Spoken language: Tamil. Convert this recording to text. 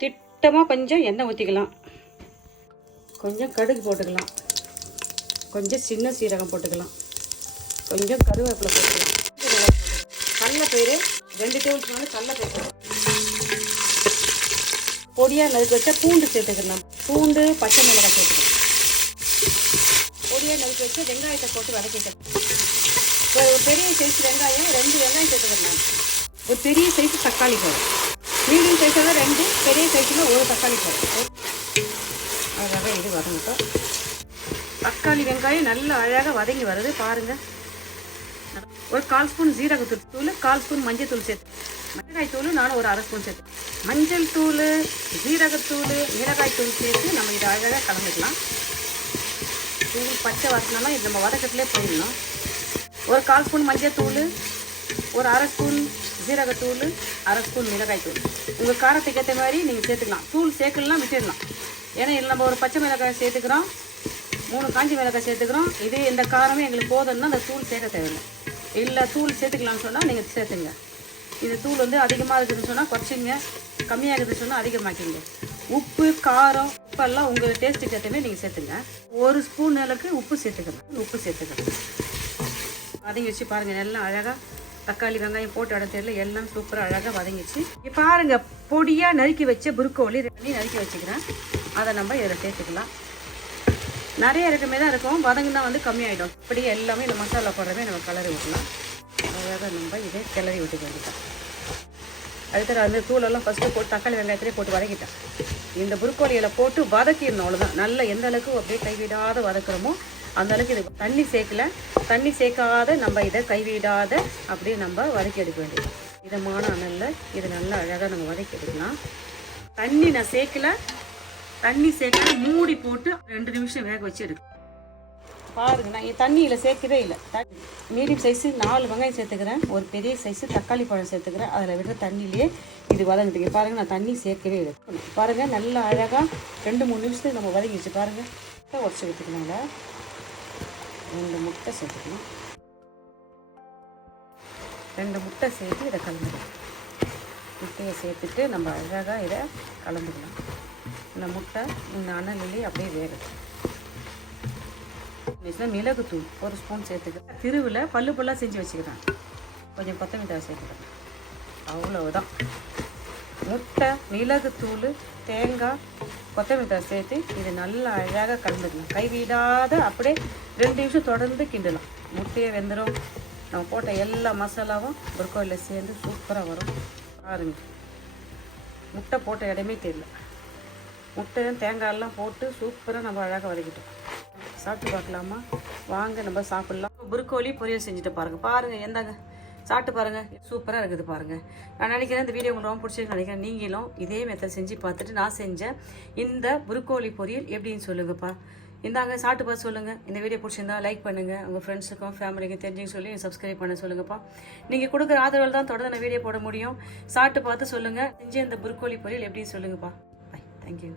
திட்டமாக கொஞ்சம் எண்ணெய் ஊற்றிக்கலாம், கொஞ்சம் கடுகு போட்டுக்கலாம், கொஞ்சம் சின்ன சீரகம் போட்டுக்கலாம், கொஞ்சம் கருவேப்பிலை போட்டுக்கலாம், கடலைப்பயிறு 2 டேபிள் ஸ்பூன் கடலைப்பயிறு, பொடியாக நறுக்கி வச்சா பூண்டு சேர்த்துக்கணும், பூண்டு பச்சை மிளகாய் சேர்த்துக்கணும், பொடியாக நறுக்கி வச்சு வெங்காயத்தை போட்டு வதக்கிக்கணும். ஒரு பெரிய சைஸ் வெங்காயம் 2 வெங்காயம் சேர்த்துக்கணும், ஒரு பெரிய சைஸ் தக்காளி பழம், மீடியம் சைஸாக 2, பெரிய சைஸில் 1 தக்காளி பழம். அழகாக இது வதங்கிட்டோம். தக்காளி வெங்காயம் நல்லா அழகாக வதங்கி வருது பாருங்கள். ஒரு 1/4 ஸ்பூன் ஜீரகத்தூள், 1/4 ஸ்பூன் மஞ்சள் தூள் சேர்த்து, மிளகாய் தூள் நானும் ஒரு 1/2 ஸ்பூன் சேர்த்து, மஞ்சள் தூள், ஜீரகத்தூள், மிளகாய் தூள் சேர்த்து நம்ம இதை அழகாக கலந்துக்கலாம். தூள் பச்சை வாசனைனா இது நம்ம வதக்கத்துலேயே போயிடணும். ஒரு 1/4 ஸ்பூன் மஞ்சள் தூள், ஒரு 1/2 ஸ்பூன் ஜீரகத்தூள், 1/2 ஸ்பூன் மிளகாய் தூள், உங்கள் காரத்துக்கு ஏற்ற மாதிரி நீங்கள் சேர்த்துக்கலாம். தூள் சேர்க்கலாம் விட்டுடலாம், ஏன்னா இதில் நம்ம ஒரு பச்சை மிளகாய் சேர்த்துக்கிறோம், 3 காஞ்சி மிளகாய் சேர்த்துக்கிறோம். இது இந்த காரமே எங்களுக்கு போதும்னா அந்த தூள் சேர்க்க தேவையில்லை. இல்லை தூள் சேர்த்துக்கலாம்னு சொன்னால் நீங்கள் சேர்த்துங்க. இந்த தூள் வந்து அதிகமாக இருக்குதுன்னு சொன்னால் குறைச்சிங்க, கம்மியாக இருக்குதுன்னு சொன்னால் அதிகமாக்கிங்க. உப்பு காரம் உப்பெல்லாம் உங்கள் டேஸ்ட்டுக்கு ஏற்ற மாதிரி நீங்கள் சேர்த்துங்க. 1 ஸ்பூன் அளவுக்கு உப்பு சேர்த்துக்கணும். வதங்கி வச்சு பாருங்கள், எல்லாம் அழகாக தக்காளி வெங்காயம் போட்டு இடத்துல எல்லாம் சூப்பராக அழகாக வதங்கிச்சு. இப்போ பாருங்கள், பொடியாக நறுக்கி வச்ச புரோக்கோலி நறுக்கி வச்சுக்கிறேன், அதை நம்ம இதில் சேர்த்துக்கலாம். நிறைய இருக்குமே தான் இருக்கும், வதங்கினா வந்து கம்மியாயிடும். இப்படியே எல்லாமே இந்த மசாலா போடுறமே நம்ம கலரி விடலாம். அழகாக நம்ம இதை கிளறி விட்டுக்க வேண்டியதான். அடுத்தது அந்த தூளெல்லாம் ஃபஸ்ட்டு போட்டு தக்காளி வெங்காயத்திலே போட்டு வதக்கிட்டேன். இந்த புரோக்கோலியில் போட்டு வதக்கிடணும், அவ்வளோதான். நல்லா எந்த அளவுக்கு அப்படியே கைவிடாத வதக்குறோமோ அந்த அளவுக்கு இது தண்ணி சேர்க்காத நம்ம இதை கைவிடாத அப்படியே நம்ம வதக்கி எடுக்க வேண்டியது. இதமான அனலில் இது நல்லா அழகாக நம்ம வதக்கி எடுக்கலாம். தண்ணி நான் சேர்க்கல, மூடி போட்டு 2 நிமிஷம் வேக வச்சு எடுக்கும். பாருங்க, நான் தண்ணியில் சேர்க்கவே இல்லை. மீடியம் சைஸு 4 வெங்காயம் சேர்த்துக்கிறேன், ஒரு பெரிய சைஸு தக்காளி பழம் சேர்த்துக்கிறேன். அதில் விடுற தண்ணியிலே இது வதங்கிட்டுங்க. பாருங்கள், நான் தண்ணி சேர்க்கவே இல்லை. பாருங்கள், நல்லா அழகாக 2-3 நிமிஷத்துக்கு நம்ம வதங்கிடுச்சு. பாருங்கள், உடச்சி ஊற்றிக்கணுங்க. 2 முட்டை சேர்த்துக்கணும். 2 முட்டை சேர்த்து இதை கலந்துக்கலாம். முட்டையை சேர்த்துட்டு நம்ம அழகாக இதை கலந்துக்கலாம். இந்த முட்டை இந்த அனலிலே அப்படியே வேகட்டும். மிளகுத்தூள் 1 ஸ்பூன் சேர்த்துக்கிறேன். திருவில் பல்லாக செஞ்சு வச்சுக்கிறேன். கொஞ்சம் கொத்தமல்லி சேர்த்துக்கிறேன். அவ்வளவுதான். முட்டை, மிளகுத்தூள், தேங்காய், கொத்தமல்லி சேர்த்து இது நல்லா அழகாக கலந்துக்கலாம். கைவிடாத அப்படியே 2 நிமிஷம் தொடர்ந்து கிண்டலாம். முட்டையை வெந்துடும். நம்ம போட்ட எல்லா மசாலாவும் புரோக்கோலியில் சேர்ந்து சூப்பராக வரும். பாருங்க, முட்டை போட்ட இடமே தெரியல. முட்டையும் தேங்காயெல்லாம் போட்டு சூப்பராக நம்ம அழகாக வதக்கிட்டோம். சாப்பிட்டு பார்க்கலாமா? வாங்க நம்ம சாப்பிட்லாம். புரோக்கோலி பொரியல் செஞ்சுட்டு பாருங்கள். எந்தாங்க சாப்பிட்டு பாருங்கள், சூப்பராக இருக்குது பாருங்கள். நான் நினைக்கிறேன் இந்த வீடியோ உங்களுக்கு ரொம்ப பிடிச்சிருக்கு நினைக்கிறேன். நீங்களும் இதே மெத்தட் செஞ்சு பார்த்துட்டு நான் செஞ்சேன் இந்த புரோக்கோலி பொரியல் எப்படின்னு சொல்லுங்கப்பா. இந்தாங்க சாப்பிட்டு பார்த்து சொல்லுங்கள். இந்த வீடியோ பிடிச்சிருந்தா லைக் பண்ணுங்கள், உங்கள் ஃப்ரெண்ட்ஸுக்கும் ஃபேமிலிக்கும் தெரிஞ்சுன்னு சொல்லி சப்ஸ்கிரைப் பண்ண சொல்லுங்கப்பா. நீங்கள் கொடுக்குற ஆதரவு தான் தொடர்ந்து நான் வீடியோ போட முடியும். சாப்பிட்டு பார்த்து சொல்லுங்கள், செஞ்சு இந்த புரோக்கோலி பொரியல் எப்படின்னு சொல்லுங்கப்பா. Bye, thank you.